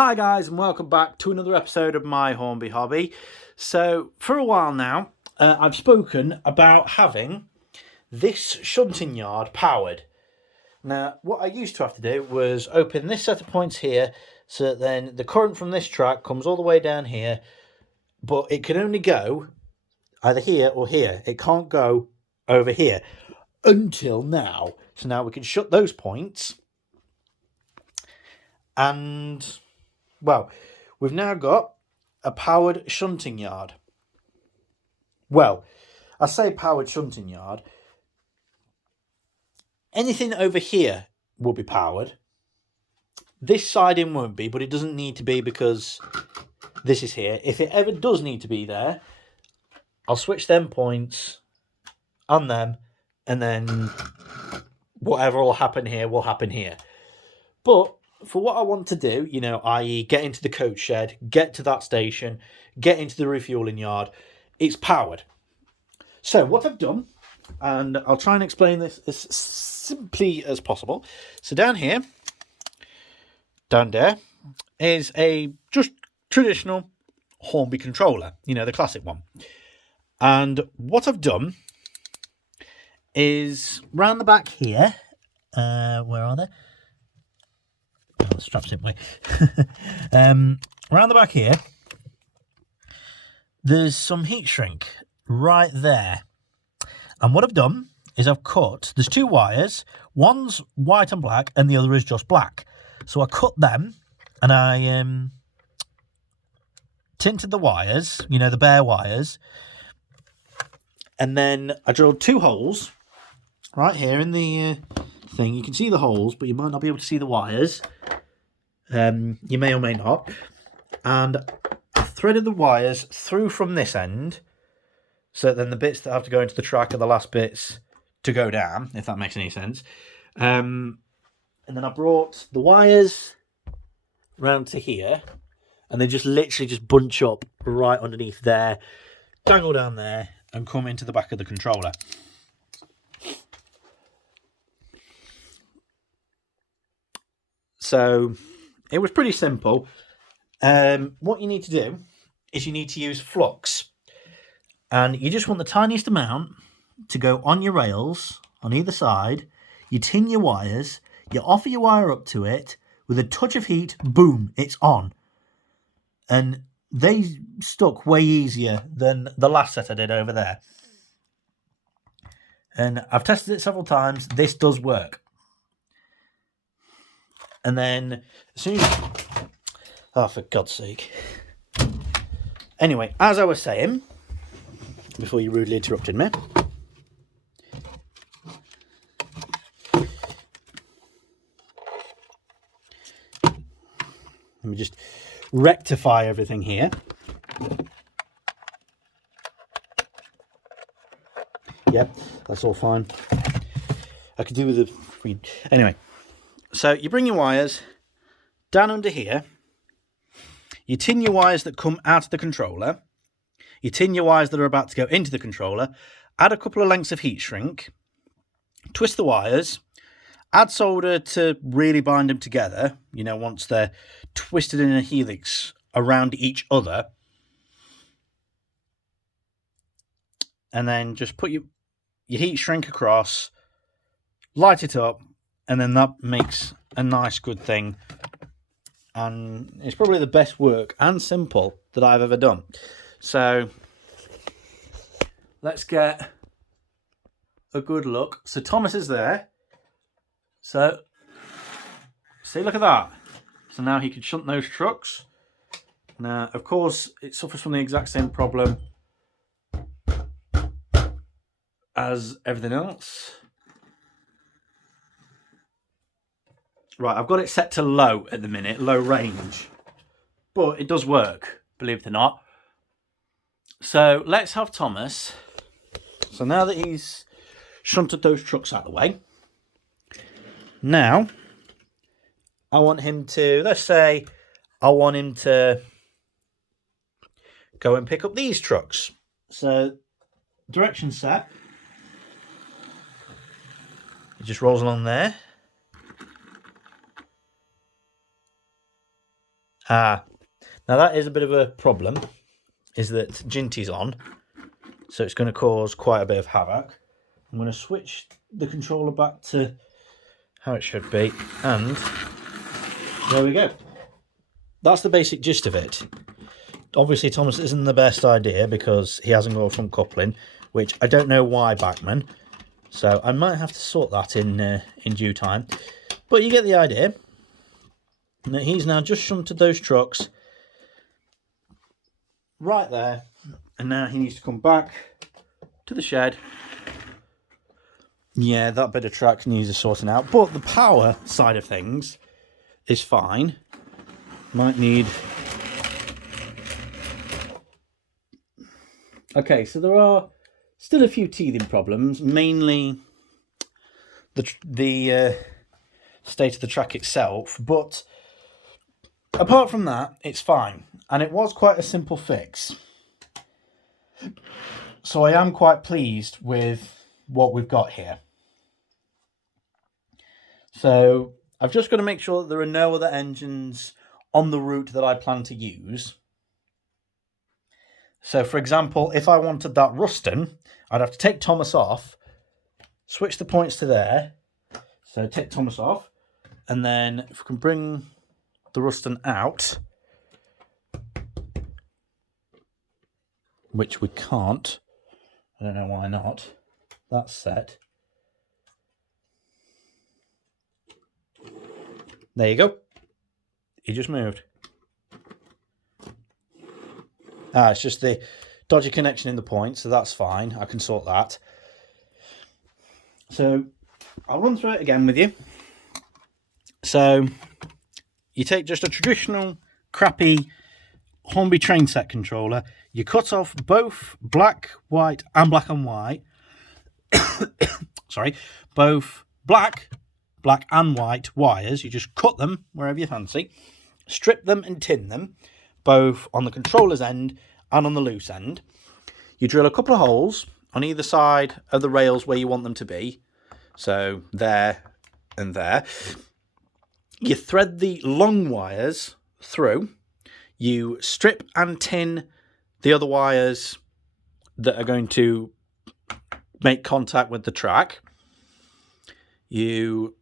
Hi guys, and welcome back to another episode of my Hornby hobby. So for a while now, I've spoken about having this shunting yard powered. Now, what I used to have to do was open this set of points here, so that then the current from this track comes all the way down here, but it can only go either here or here. It can't go over here until now. So now we can shut those points and... well, we've now got a powered shunting yard. Well, I say powered shunting yard. Anything over here will be powered. This siding won't be, but it doesn't need to be because this is here. If it ever does need to be there, I'll switch them points on them, and then whatever will happen here will happen here. But for what I want to do, i.e. get into the coach shed, get to that station, get into the refueling yard, it's powered. So what I've done, and I'll try and explain this as simply as possible. So down here, down there, is a just traditional Hornby controller, the classic one. And what I've done is round the back here, where are they? The straps in way. Around the back here, there's some heat shrink right there. And what I've done is I've cut, there's two wires, one's white and black and the other is just black. So I cut them and I tinted the wires, the bare wires. And then I drilled two holes right here in the thing. You can see the holes, but you might not be able to see the wires. You may or may not. And I threaded the wires through from this end, so then the bits that have to go into the track are the last bits to go down, if that makes any sense. And then I brought the wires round to here, and they just literally bunch up right underneath there, dangle down there, and come into the back of the controller. So it was pretty simple. What you need to do is you need to use flux. And you just want the tiniest amount to go on your rails on either side. You tin your wires. You offer your wire up to it. With a touch of heat, boom, it's on. And they stuck way easier than the last set I did over there. And I've tested it several times. This does work. And then as soon as... oh, for God's sake. Anyway, as I was saying, before you rudely interrupted me, let me just rectify everything here. Yep, that's all fine. I could do with the... anyway, so you bring your wires down under here. You tin your wires that come out of the controller. You tin your wires that are about to go into the controller. Add a couple of lengths of heat shrink. Twist the wires. Add solder to really bind them together, once they're twisted in a helix around each other. And then just put your heat shrink across, light it up, and then that makes a nice, good thing. And it's probably the best work and simple that I've ever done. So let's get a good look. So Thomas is there. So see, look at that. So now he can shunt those trucks. Now, of course, it suffers from the exact same problem as everything else. Right, I've got it set to low at the minute, low range. But it does work, believe it or not. So let's have Thomas. So now that he's shunted those trucks out of the way, now I want him to, let's say, I want him to go and pick up these trucks. So direction set. It just rolls along there. Now that is a bit of a problem, is that Jinty's on, so it's going to cause quite a bit of havoc. I'm going to switch the controller back to how it should be, and there we go. That's the basic gist of it. Obviously, Thomas isn't the best idea because he hasn't got a front coupling, which I don't know why, Backman. So I might have to sort that in due time. But you get the idea. Now, he's now just shunted those trucks right there, and now he needs to come back to the shed. Yeah, that bit of track needs sorting out, but the power side of things is fine. Might need... Okay, so there are still a few teething problems, mainly the state of the track itself, but apart from that, it's fine. And it was quite a simple fix. So I am quite pleased with what we've got here. So I've just got to make sure that there are no other engines on the route that I plan to use. So, for example, if I wanted that Ruston, I'd have to take Thomas off, switch the points to there. So take Thomas off, and then if we can bring the Ruston out, which we can't. I don't know why not. That's set. There you go. He just moved. It's just the dodgy connection in the point, so that's fine. I can sort that. So I'll run through it again with you. So you take just a traditional crappy Hornby train set controller. You cut off both black, white, and black and white. Sorry, both black and white wires. You just cut them wherever you fancy. Strip them and tin them, both on the controller's end and on the loose end. You drill a couple of holes on either side of the rails where you want them to be. So there and there. You thread the long wires through. You strip and tin the other wires that are going to make contact with the track. You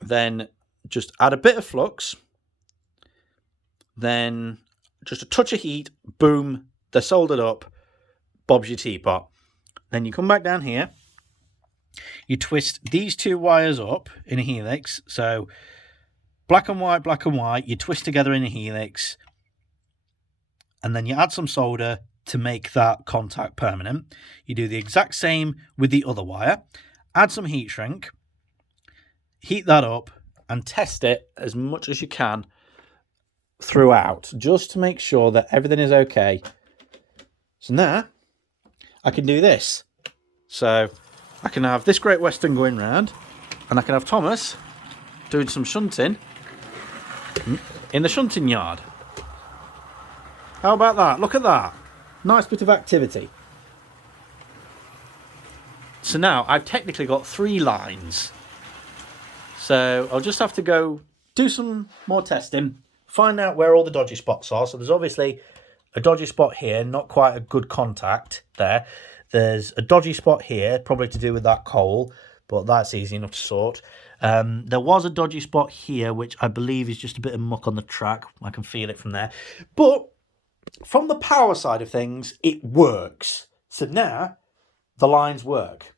then just add a bit of flux. Then just a touch of heat, boom, they're soldered up, Bob's your teapot. Then you come back down here, you twist these two wires up in a helix, so black and white, you twist together in a helix, and then you add some solder to make that contact permanent. You do the exact same with the other wire, add some heat shrink, heat that up, and test it as much as you can throughout, just to make sure that everything is okay. So now I can do this. So I can have this Great Western going round, and I can have Thomas doing some shunting in the shunting yard. How about that? Look at that. Nice bit of activity. So now I've technically got 3 lines. So I'll just have to go do some more testing, find out where all the dodgy spots are. So there's obviously a dodgy spot here, not quite a good contact there. There's a dodgy spot here, probably to do with that coal, but that's easy enough to sort. There was a dodgy spot here, which I believe is just a bit of muck on the track. I can feel it from there. But from the power side of things, it works. So now the lines work.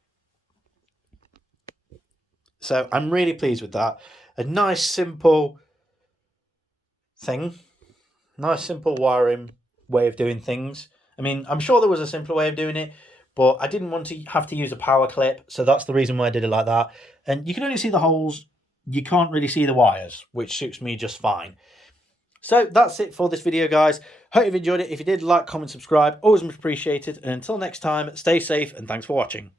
So I'm really pleased with that. A nice, simple thing. Nice, simple wiring way of doing things. I mean, I'm sure there was a simpler way of doing it, but I didn't want to have to use a power clip, so that's the reason why I did it like that. And you can only see the holes. You can't really see the wires, which suits me just fine. So that's it for this video, guys. Hope you've enjoyed it. If you did, like, comment, subscribe. Always much appreciated. And until next time, stay safe and thanks for watching.